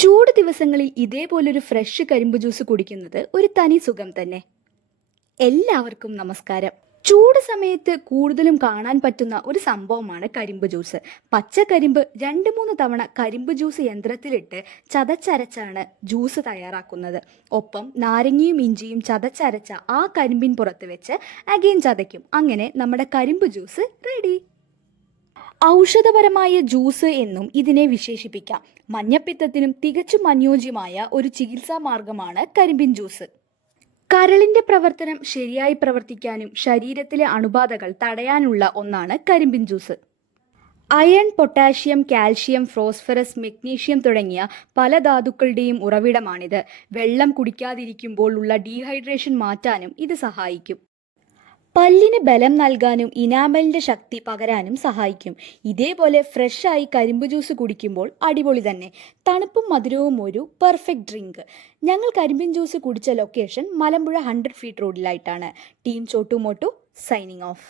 ചൂട് ദിവസങ്ങളിൽ ഇതേപോലൊരു ഫ്രഷ് കരിമ്പ് ജ്യൂസ് കുടിക്കുന്നത് ഒരു തനി സുഖം തന്നെ. എല്ലാവർക്കും നമസ്കാരം. ചൂട് സമയത്ത് കൂടുതലും കാണാൻ പറ്റുന്ന ഒരു സംഭവമാണ് കരിമ്പ് ജ്യൂസ്. പച്ച കരിമ്പ് 2-3 തവണ കരിമ്പ് ജ്യൂസ് യന്ത്രത്തിലിട്ട് ചതച്ചരച്ചാണ് ജ്യൂസ് തയ്യാറാക്കുന്നത്. ഒപ്പം നാരങ്ങയും ഇഞ്ചിയും ചതച്ചരച്ച ആ കരിമ്പിൻ പുറത്ത് വെച്ച് അഗെയിൻ ചതയ്ക്കും. അങ്ങനെ നമ്മുടെ കരിമ്പ് ജ്യൂസ് റെഡി. ഔഷധപരമായ ജ്യൂസ് എന്നും ഇതിനെ വിശേഷിപ്പിക്കാം. മഞ്ഞപ്പിത്തത്തിനും തികച്ചും അനുയോജ്യമായ ഒരു ചികിത്സാ മാർഗമാണ് കരിമ്പിൻ ജ്യൂസ്. കരളിന്റെ പ്രവർത്തനം ശരിയായി പ്രവർത്തിക്കാനും ശരീരത്തിലെ അണുബാധകൾ തടയാനുള്ള ഒന്നാണ് കരിമ്പിൻ juice. Iron, potassium, calcium, phosphorus, magnesium തുടങ്ങിയ പല ധാതുക്കളുടെയും ഉറവിടമാണിത്. വെള്ളം കുടിക്കാതിരിക്കുമ്പോൾ ഉള്ള ഡീഹൈഡ്രേഷൻ മാറ്റാനും ഇത് സഹായിക്കും. പല്ലിന് ബലം നൽകാനും ഇനാമലിന്റെ ശക്തി പകരാനും സഹായിക്കും. ഇതേപോലെ ഫ്രഷായി കരിമ്പ് ജ്യൂസ് കുടിക്കുമ്പോൾ അടിപൊളി തന്നെ. തണുപ്പും മധുരവും ഒരു പെർഫെക്റ്റ് ഡ്രിങ്ക്. ഞങ്ങൾ കരിമ്പിൻ ജ്യൂസ് കുടിച്ച ലൊക്കേഷൻ മലമ്പുഴ 100 ഫീറ്റ് റോഡിലായിട്ടാണ്. Team Chottu Motu signing of.